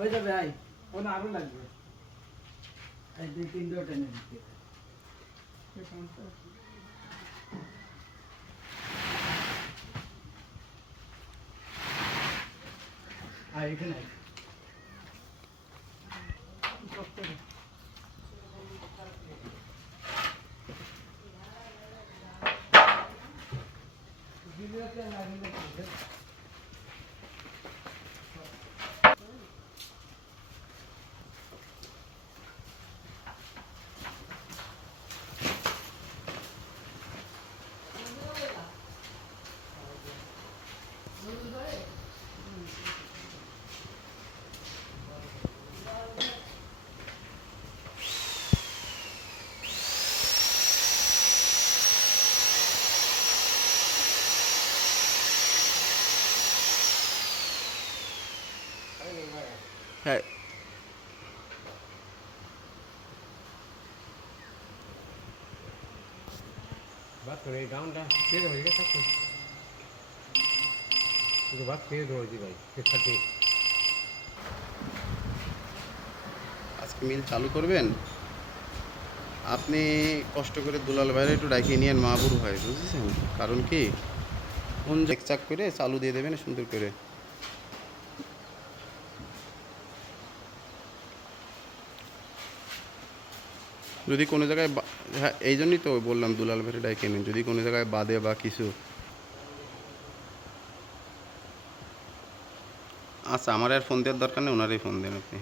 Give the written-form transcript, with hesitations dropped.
হয়ে যাবে আই ওনা আরো লাগবে এই দুই তিন ডট এনে দিতে আর এখানে হ্যাঁ बात करें डाउन डाउन दे दो ये सब कुछ तो बात कर दो जी भाई कितना दे আজকে মিল চালু করবেন আপনি কষ্ট করে দুলাল ভাইরা একটু ডাকিয়ে নিয়েন মাহবুব ভাই বুঝেছেন কারণ কি কোন চেকচাক করে চালু দিয়ে দেবেন সুন্দর করে যদি কোনো জায়গায় হ্যাঁ এই জন্যই তো বললাম দুলাল ভাইরা ডাকিয়ে নিন যদি কোনো জায়গায় বাদে বা কিছু আচ্ছা আমার আর ফোন দেওয়ার দরকার নেই ওনারই ফোন দেন আপনি